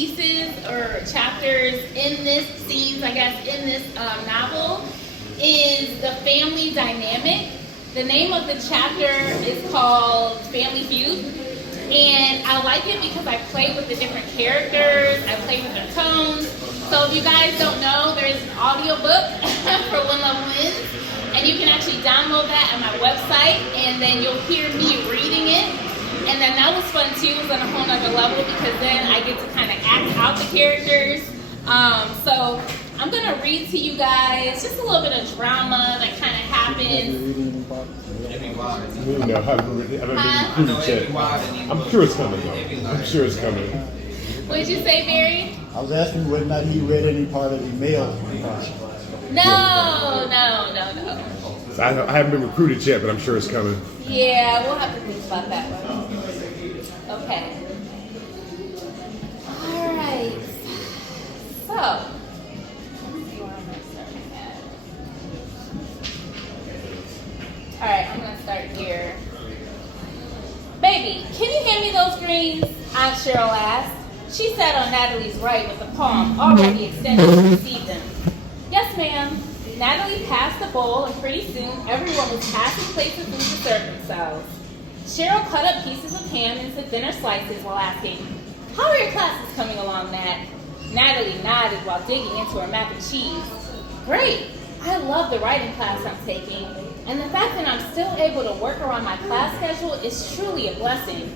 pieces or chapters in this scenes, I guess, in this novel is the family dynamic. The name of the chapter is called Family Feud, and I like it because I play with the different characters, I play with their tones. So if you guys don't know, there's an audiobook for One Love Wins, and you can actually download that at my website, and then you'll hear me reading it. And then that was fun too, it was on a whole nother level because then I get to kind of act out the characters. So I'm going to read to you guys just a little bit of drama that kind of happens. No, I haven't read it. I'm sure it's coming though. I'm sure it's coming. What did you say, Barry? I was asking whether or not he read any part of the mail. No. So I haven't been recruited yet, but I'm sure it's coming. Yeah, we'll have to think about that one. Okay. All right. So, let's see where I'm going to start at. All right, I'm going to start here. Baby, can you hand me those greens? Aunt Cheryl asked. She sat on Natalie's right with the palm already extended to receive them. Yes, ma'am. Natalie passed the bowl, and pretty soon everyone was passing plates of food to serve themselves. Cheryl cut up pieces of ham into thinner slices while asking, "How are your classes coming along, Nat?" Natalie nodded while digging into her mac and cheese. "Great. I love the writing class I'm taking, and the fact that I'm still able to work around my class schedule is truly a blessing."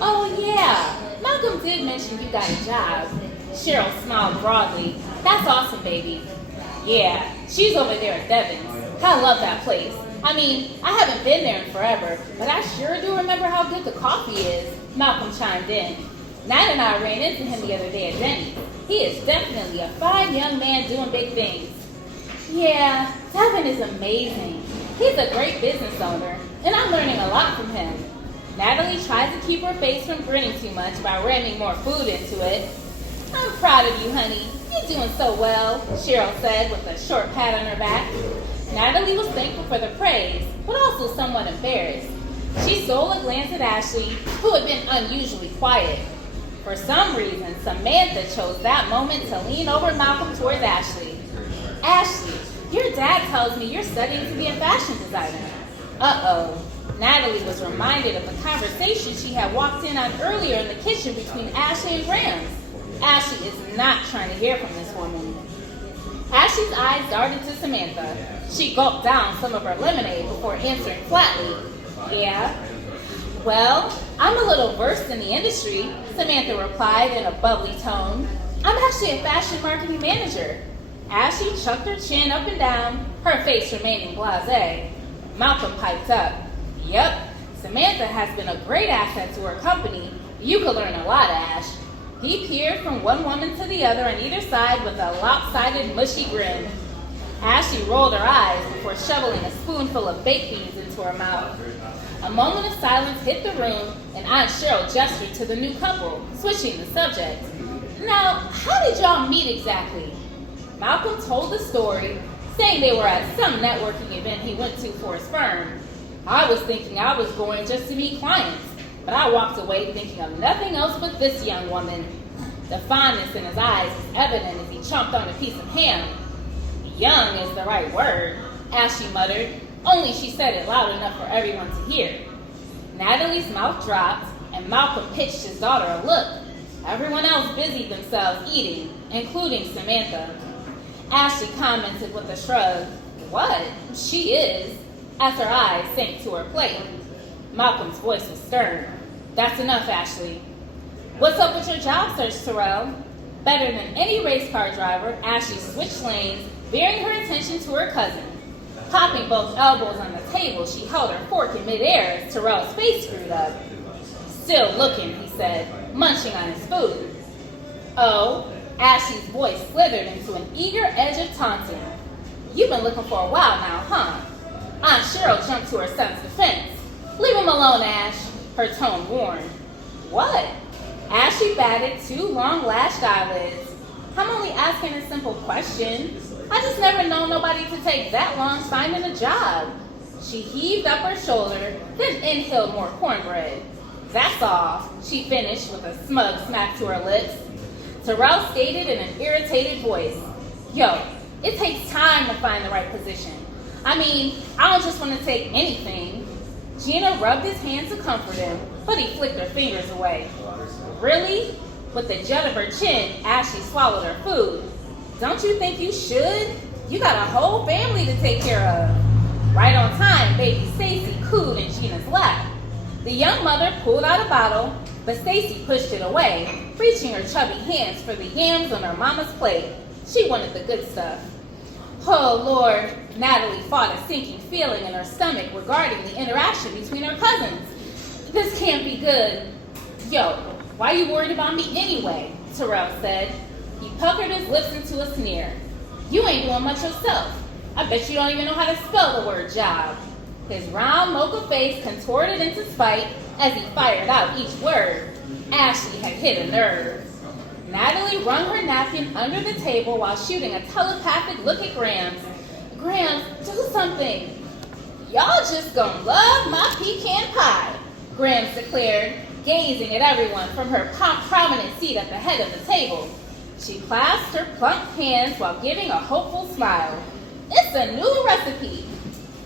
"Oh, yeah. Malcolm did mention you got a job." Cheryl smiled broadly. "That's awesome, baby." "Yeah, she's over there at Devon's. I love that place. I mean, I haven't been there in forever, but I sure do remember how good the coffee is," Malcolm chimed in. "Nat and I ran into him the other day at Denny's. He is definitely a fine young man doing big things." "Yeah, Devon is amazing. He's a great business owner, and I'm learning a lot from him." Natalie tried to keep her face from grinning too much by ramming more food into it. "I'm proud of you, honey. You're doing so well," Cheryl said with a short pat on her back. Natalie was thankful for the praise, but also somewhat embarrassed. She stole a glance at Ashley, who had been unusually quiet. For some reason, Samantha chose that moment to lean over Malcolm towards Ashley. "Ashley, your dad tells me you're studying to be a fashion designer." Uh-oh. Natalie was reminded of the conversation she had walked in on earlier in the kitchen between Ashley and Grams. Ashley is not trying to hear from this woman. Ashley's eyes darted to Samantha. She gulped down some of her lemonade before answering flatly. "Yeah." "Well, I'm a little versed in the industry," Samantha replied in a bubbly tone. "I'm actually a fashion marketing manager." Ashley chucked her chin up and down, her face remaining blasé. Malcolm piped up. "Yep, Samantha has been a great asset to her company. You could learn a lot, Ash." He peered from one woman to the other on either side with a lopsided, mushy grin. Ashley rolled her eyes before shoveling a spoonful of baked beans into her mouth. A moment of silence hit the room, and Aunt Cheryl gestured to the new couple, switching the subject. "Now, how did y'all meet exactly?" Malcolm told the story, saying they were at some networking event he went to for his firm. "I was thinking I was going just to meet clients, but I walked away thinking of nothing else but this young woman." The fondness in his eyes was evident as he chomped on a piece of ham. "Young is the right word," Ashley muttered, only she said it loud enough for everyone to hear. Natalie's mouth dropped, and Malcolm pitched his daughter a look. Everyone else busied themselves eating, including Samantha. Ashley commented with a shrug, "What? She is," as her eyes sank to her plate. Malcolm's voice was stern. "That's enough, Ashley." "What's up with your job search, Terrell?" Better than any race car driver, Ashley switched lanes, veering her attention to her cousin. Popping both elbows on the table, she held her fork in midair as Terrell's face screwed up. "Still looking," he said, munching on his food. "Oh," Ashley's voice slithered into an eager edge of taunting. "You've been looking for a while now, huh?" Aunt Cheryl jumped to her son's defense. "Leave him alone, Ash," her tone warned. "What?" Ashley batted two long lashed eyelids. "I'm only asking a simple question. I just never known nobody to take that long finding a job." She heaved up her shoulder, then inhaled more cornbread. "That's all," she finished with a smug smack to her lips. Terrell stated in an irritated voice. Yo, it takes time to find the right position. I mean, I don't just want to take anything. Gina rubbed his hand to comfort him, but he flicked her fingers away. Really? With the jut of her chin, Ashley swallowed her food. Don't you think you should? You got a whole family to take care of. Right on time, baby Stacy cooed in Gina's lap. The young mother pulled out a bottle, but Stacy pushed it away, reaching her chubby hands for the yams on her mama's plate. She wanted the good stuff. Oh, Lord, Natalie fought a sinking feeling in her stomach regarding the interaction between her cousins. This can't be good. Yo, why are you worried about me anyway? Terrell said. He puckered his lips into a sneer. You ain't doing much yourself. I bet you don't even know how to spell the word job. His round mocha face contorted into spite as he fired out each word. Ashley had hit a nerve. Natalie wrung her napkin under the table while shooting a telepathic look at Grams. Grams, do something. Y'all just gonna love my pecan pie, Grams declared, gazing at everyone from her prominent seat at the head of the table. She clasped her plump hands while giving a hopeful smile. It's a new recipe.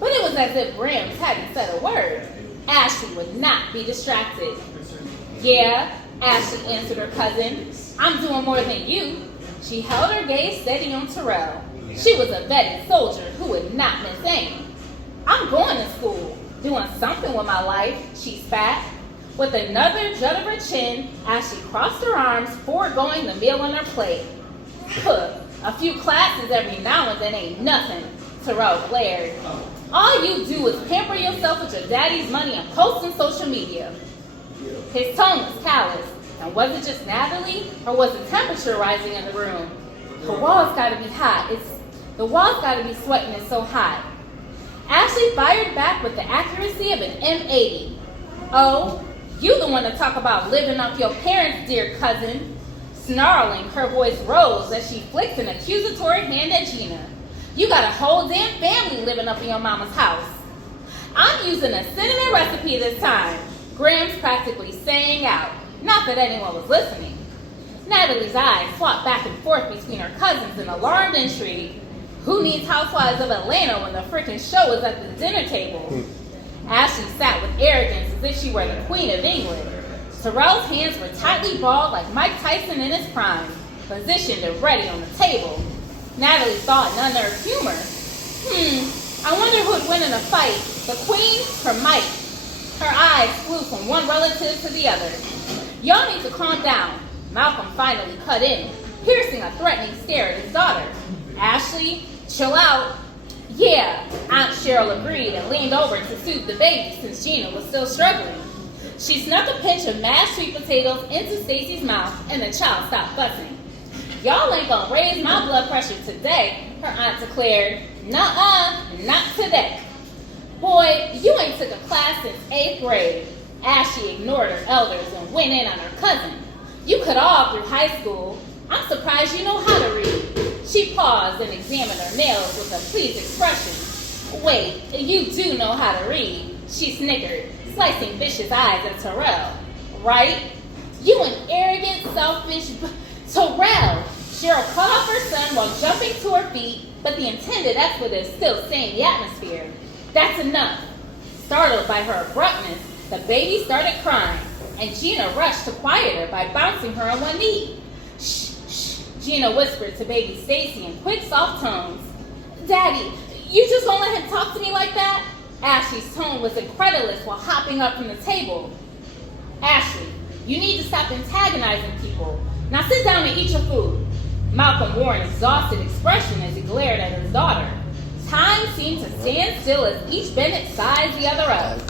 But it was as if Grams hadn't said a word. Ashley would not be distracted. Yeah, Ashley answered her cousin. I'm doing more than you. She held her gaze steady on Terrell. She was a vetted soldier who would not miss aim. I'm going to school, doing something with my life, she spat. With another jut of her chin, Ashley crossed her arms, foregoing the meal on her plate. A few classes every now and then ain't nothing, Terrell glared. All you do is pamper yourself with your daddy's money and post on social media. His tone was callous. And was it just Natalie, or was the temperature rising in the room? The walls gotta be hot. The walls gotta be sweating, it's so hot. Ashley fired back with the accuracy of an M80. Oh, you the one to talk about living off your parents, dear cousin. Snarling, her voice rose as she flicked an accusatory hand at Gina. You got a whole damn family living up in your mama's house. I'm using a cinnamon recipe this time, Grams practically sang out. Not that anyone was listening. Natalie's eyes swapped back and forth between her cousins in alarmed intrigue. Who needs Housewives of Atlanta when the frickin' show is at the dinner table? Ashley sat with arrogance as if she were the Queen of England. Terrell's hands were tightly balled like Mike Tyson in his prime, positioned and ready on the table. Natalie thought in unnerved humor. I wonder who'd win in a fight, the Queen or Mike? Her eyes flew from one relative to the other. Y'all need to calm down. Malcolm finally cut in, piercing a threatening stare at his daughter. Ashley, chill out. Yeah, Aunt Cheryl agreed and leaned over to soothe the baby since Gina was still struggling. She snuck a pinch of mashed sweet potatoes into Stacy's mouth and the child stopped fussing. Y'all ain't gonna raise my blood pressure today, her aunt declared. Nuh-uh, not today. Boy, you ain't took a class since 8th grade. Ashley ignored her elders and went in on her cousin. You could all through high school. I'm surprised you know how to read. She paused and examined her nails with a pleased expression. Wait, you do know how to read, she snickered, slicing vicious eyes at Terrell. Right? You an arrogant, selfish Terrell! Cheryl cut off her son while jumping to her feet, but the intended expletive still stained the atmosphere. That's enough. Startled by her abruptness, the baby started crying, and Gina rushed to quiet her by bouncing her on one knee. Shh, shh, Gina whispered to baby Stacy in quick, soft tones. Daddy, you just won't let him talk to me like that? Ashley's tone was incredulous while hopping up from the table. Ashley, you need to stop antagonizing people. Now sit down and eat your food. Malcolm wore an exhausted expression as he glared at his daughter. Time seemed to stand still as each Bennett sized the other up.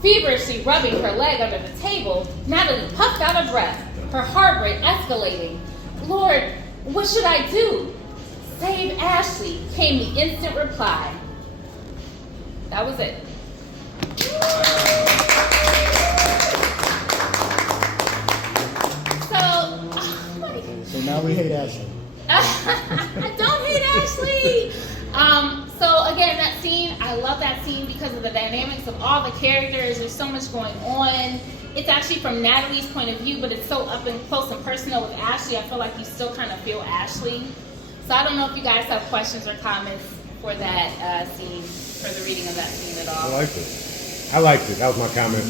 Feverishly rubbing her leg under the table, Natalie puffed out a breath, her heart rate escalating. Lord, what should I do? Save Ashley, came the instant reply. That was it. So now we hate Ashley. I don't hate Ashley. So again, that scene, I love that scene because of the dynamics of all the characters. There's so much going on. it's actually from Natalie's point of view, but it's so up and close and personal with Ashley. I feel like you still kind of feel Ashley. So I don't know if you guys have questions or comments for that scene, for the reading of that scene at all. I liked it. I liked it. That was my comment.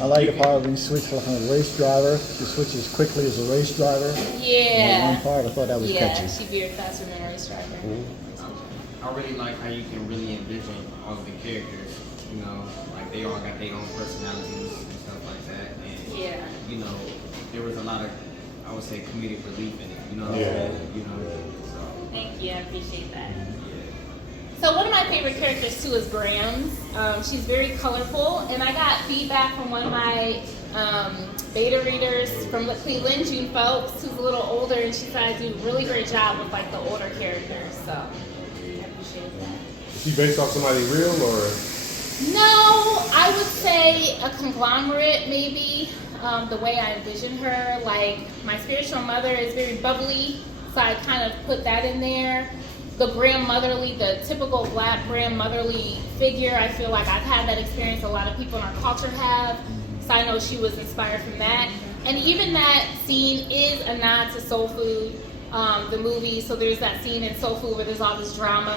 I like the part when you switch from a race driver. She switches quickly as a race driver. Yeah. One part I thought that was catchy. She veered faster than a race driver. I really like how you can really envision all of the characters. You know, like they all got their own personalities and stuff like that. And you know, there was a lot of, I would say, comedic relief in it. You know what I'm saying? You know, so. Thank you, I appreciate that. So one of my favorite characters too is Grams. She's very colorful, and I got feedback from one of my beta readers from Cleveland, June Phelps, who's a little older, and she said I do a really great job with like the older characters. So I appreciate that. Is she based off somebody real or? No, I would say a conglomerate maybe. The way I envision her, like my spiritual mother is very bubbly, so I kind of put that in there. The grandmotherly, the typical black grandmotherly figure, I feel like I've had that experience, a lot of people in our culture have, so I know she was inspired from that. And even that scene is a nod to Soul Food, the movie, so there's that scene in Soul Food where there's all this drama,